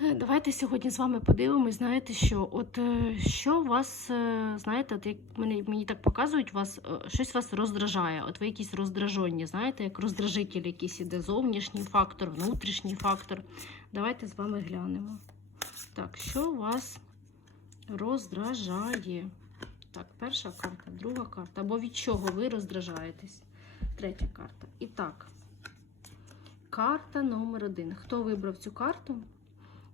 Давайте сьогодні з вами подивимось, знаєте, що от е, що вас, е, знаєте, от як мені, мені так показують, вас е, щось вас роздражає. От ви якісь роздражені, знаєте, як роздражитель якийсь іде зовнішній фактор, внутрішній фактор. Давайте з вами глянемо. Так, що вас роздражає? Так, перша карта, друга карта. Або від чого ви роздражаєтесь? Третя карта. І так, карта номер один. Хто вибрав цю карту?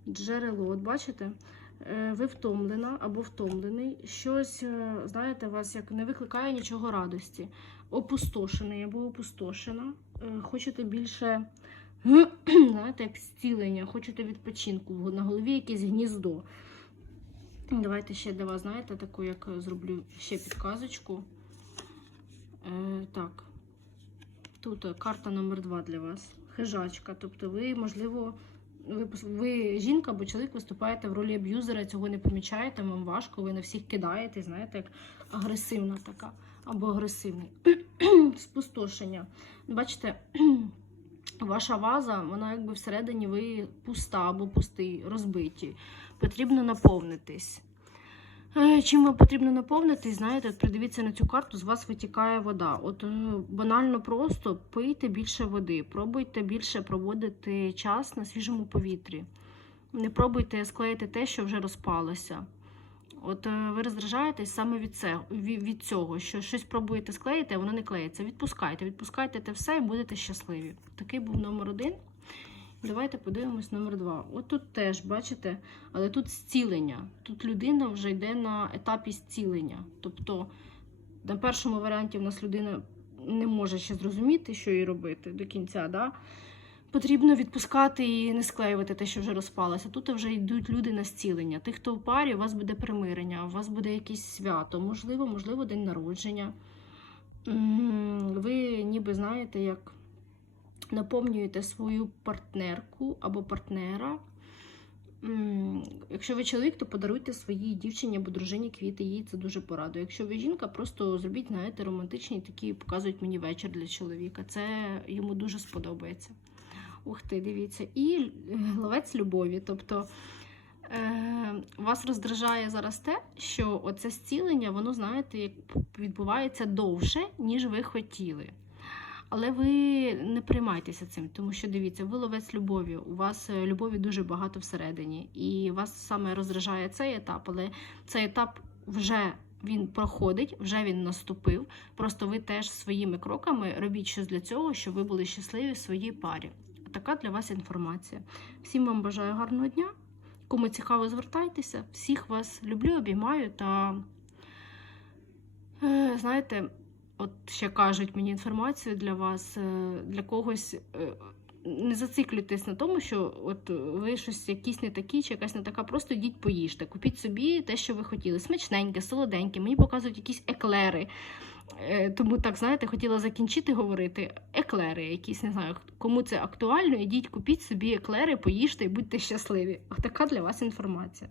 Джерело, от бачите, Е, ви втомлена або втомлений. Щось, е, знаєте, вас як не викликає нічого радості. Опустошений або опустошена. Е, Хочете більше, знаєте, як зцілення, хочете відпочинку. На голові якесь гніздо. Давайте ще для вас, знаєте, таку, як зроблю ще підказочку. Так. Тут карта номер два для вас. Хижачка. Тобто ви, можливо, ви, ви жінка або чоловік виступаєте в ролі аб'юзера, цього не помічаєте, вам важко, ви на всіх кидаєте, знаєте, як агресивна така або агресивний. Спустошення. Бачите, ваша ваза, вона якби всередині ви пуста або пустий, розбиті. Потрібно наповнитись. Е, Чим вам потрібно наповнити, знаєте, придивіться на цю карту, з вас витікає вода. От е, банально просто пийте більше води, пробуйте більше проводити час на свіжому повітрі. Не пробуйте склеїти те, що вже розпалося. От е, ви роздражаєтесь саме від від, від цього, що щось пробуєте склеїти, а воно не клеїться. Відпускайте, відпускайте те все і будете щасливі. Такий був номер один. Давайте подивимось номер два. От тут теж, бачите, але тут зцілення. Тут людина вже йде на етапі зцілення. Тобто, на першому варіанті в нас людина не може ще зрозуміти, що їй робити до кінця. Да? Потрібно відпускати і не склеювати те, що вже розпалося. Тут вже йдуть люди на зцілення. Тих, хто в парі, у вас буде примирення, у вас буде якесь свято, можливо, можливо, день народження. Ви ніби знаєте, як наповнюєте свою партнерку або партнера. Якщо ви чоловік, то подаруйте своїй дівчині або дружині квіти, їй це дуже порадує. Якщо ви жінка, просто зробіть, знаєте, романтичні такі, показують мені вечір для чоловіка. Це йому дуже сподобається. Ух ти, дивіться. І главець любові. Тобто е, вас роздражає зараз те, що оце зцілення, воно, знаєте, відбувається довше, ніж ви хотіли. Але ви не приймайтеся цим, тому що дивіться, ви ловець любові. У вас е, любові дуже багато всередині, і вас саме роздражає цей етап, але цей етап вже він проходить, вже він наступив. Просто ви теж своїми кроками робіть щось для цього, щоб ви були щасливі в своїй парі. Така для вас інформація. Всім вам бажаю гарного дня. Кому цікаво, звертайтеся. Всіх вас люблю, обіймаю та е, знаєте. От ще кажуть мені інформацію для вас, е, для когось. е, Не зациклюйтесь на тому, що от ви щось якісь не такі, чи якась не така, просто йдіть поїжте. Купіть собі те, що ви хотіли. Смачненьке, солоденьке. Мені показують якісь еклери. Е, Тому так, знаєте, хотіла закінчити говорити. Еклери, якісь не знаю, кому це актуально. Ідіть, купіть собі еклери, поїжте і будьте щасливі. Отака для вас інформація.